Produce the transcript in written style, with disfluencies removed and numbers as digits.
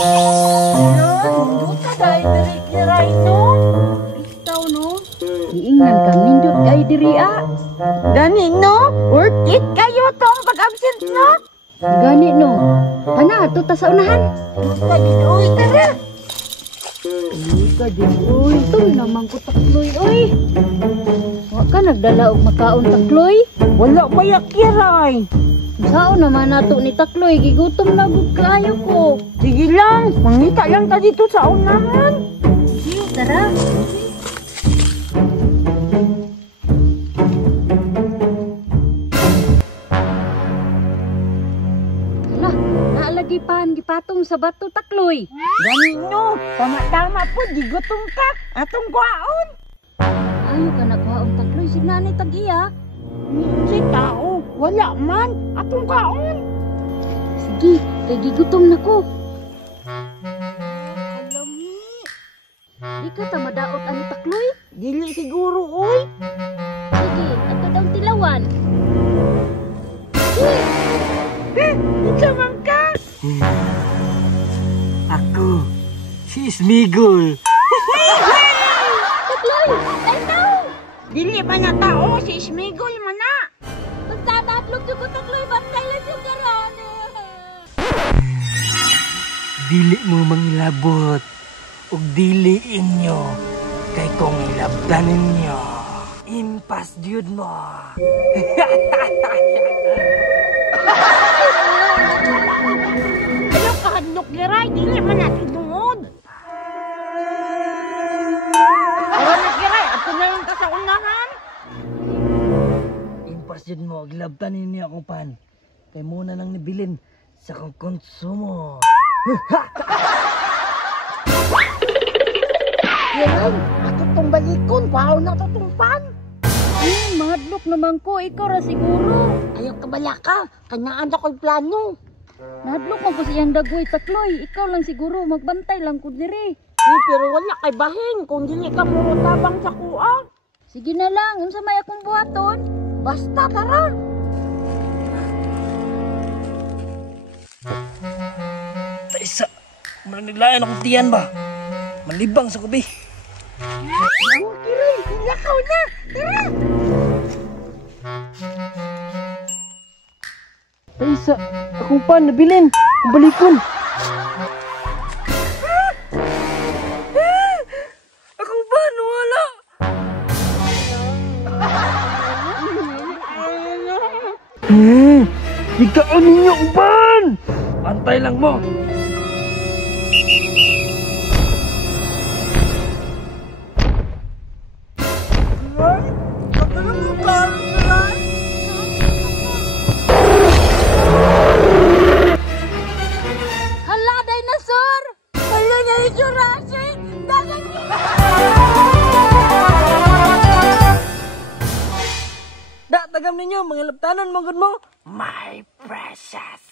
Ayan, ka dahil diri kiray no. Ikaw no. Iingan ka nindot kay diri Gani no, worth it kayo tong pag-absent no. Gani no. Ana ato ta sa unahan. Uy, tara. Uy, ito naman ko takloy, oy. Wa ka nagdala og makaon takloy? Wala mayak kiray. Sao naman nato ni takloy, gigutom na gud kaayo ko. Sige lang, mangita lang ta dito sa unahan. Sige, tara. Hala, naalagi pan gipatong sa bato takloy. Gani no, tama-tama po, gigutom ka. Atong kuhaon. Ayo ka nagkuhaon takloy, si nanay tag-iya. Si tao, wala man. Atong kaon. Sige, kay gigutom na ko. Alami. Di ka ta madaot ano takloy? Dili siguro, oy. Sige, ato daw tilawan. Ika man ka. Ako, si Smigol. Takloy, ay tao. Dili ba na tao, si Smigol man na. Magtatatlog ko takloy, bantay lang yung karan. Dili mo mangilabot. Ug dili inyo. Kay kung ilabdan ninyo, impas jud mo. Ayaw kahadlok giray, dili man natin tungod. Ayaw na giray, ato na yung kasaunahan. Impas jud mo, ilabdan ninyo akong pan. Kay muna nang nibilin sa kong konsumo. Giray, ato tong balikon, wow na to tong pan. Mahadlok naman ko, ikaw ra siguro. Ayaw kabala ka, kanyaan ako'y plano. Nahadlok man ko siyang dagoy takloy, ikaw lang siguro, magbantay lang ko diri. Pero wala kay bahin, kung dili ka puro tabang sa kuha. Sige na lang, unsa may akong buhaton? Basta, tara. Taisa, managlayan akong tiyan ba? Malibang sa kubi. Ang kiray, lakaw na, tara. Taisa, akong pan nabilin, akong balikon. Akong pan, wala. Ikaon ninyo akong pan. Pantay lang mo. Hala, dinosaur! Hala na yung Jurassic! Dagan niyo! Tagam ninyo, mga labtanon, mga mo. My precious.